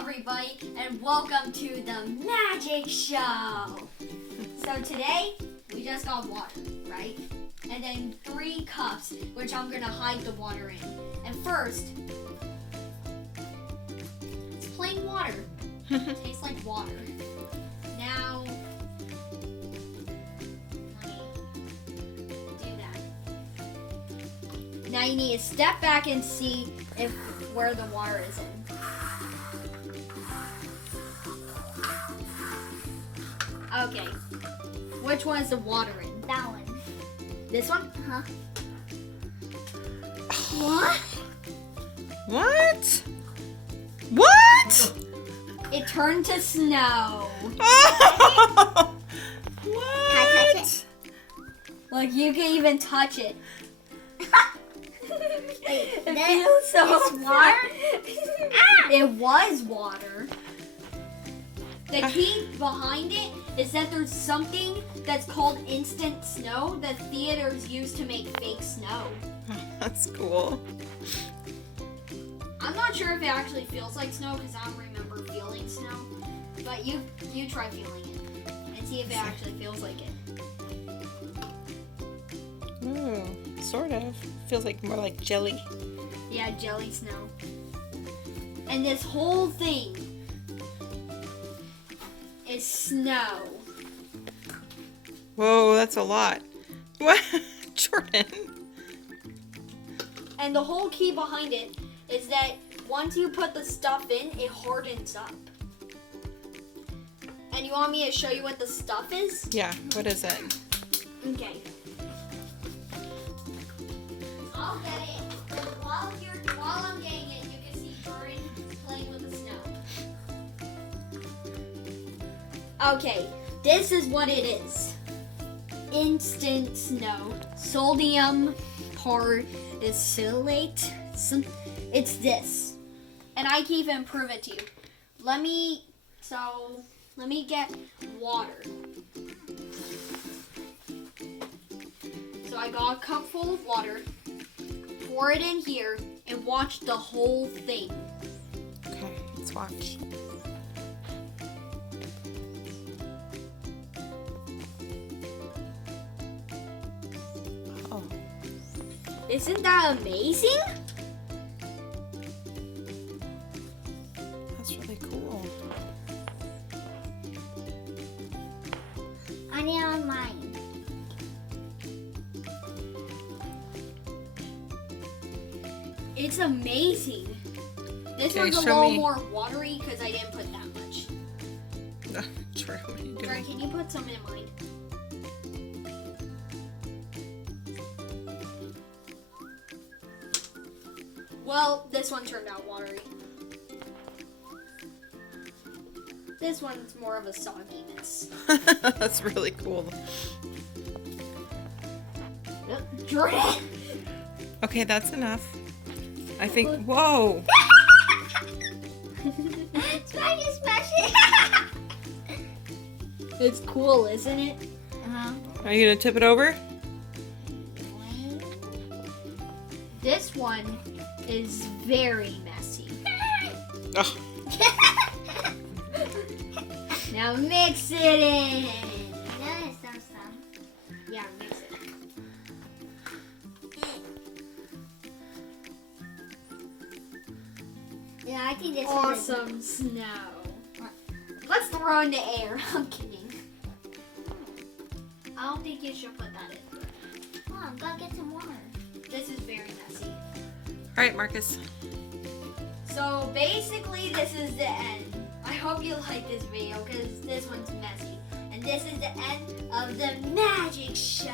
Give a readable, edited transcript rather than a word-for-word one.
everybody, and welcome to the Magic Show. So today, we just got water, right? And then 3 cups, which I'm gonna hide the water in. And first, it's plain water. Tastes like water. Now, let me do that. Now you need to step back and see where the water is in. Okay. Which one is the water in? That one. This one? Huh? What? What? What? It turned to snow. Oh! What? Can I touch it? Like you can even touch it. Wait, It feels so it's water? Ah! It was water. The key behind it is that there's something that's called instant snow that theaters use to make fake snow. That's cool. I'm not sure if it actually feels like snow because I don't remember feeling snow. But you try feeling it and see if it actually feels like it. Ooh, sort of. Feels like more like jelly. Yeah, jelly snow. And this whole thing is snow. Whoa, that's a lot. What? Jordan. And the whole key behind it is that once you put the stuff in, it hardens up. And you want me to show you what the stuff is? Yeah, what is it? Okay. I'll get it. While I'm getting it, you can see Jordan playing with the snow. Okay, this is what it is. Instant snow. Sodium paracellate. It's this. And I can even prove it to you. Let me get water. So I got a cup full of water. Pour it in here and watch the whole thing. Okay, let's watch. Oh, Isn't that amazing? that's really cool. I need on mine. It's amazing. This Okay, one's a show little me. more watery because I didn't put that much. True, what are you Jordan, doing? can you put some in mine? Well, this one turned out watery. This one's more of a sogginess. That's really cool. Jordan! Okay, that's enough. I think, whoa. Smash it, smash it. It's cool, isn't it? Uh-huh. Are you gonna tip it over? This one is very messy. Oh, Now mix it in. That is some. Yeah, mix it. Yeah, I think this is Awesome snow. Let's throw in the air. I'm kidding. I don't think you should put that in. Come on, go get some water. This is very messy. all right, Marcus. So basically, this is the end. I hope you like this video because this one's messy. And this is the end of the Magic Show.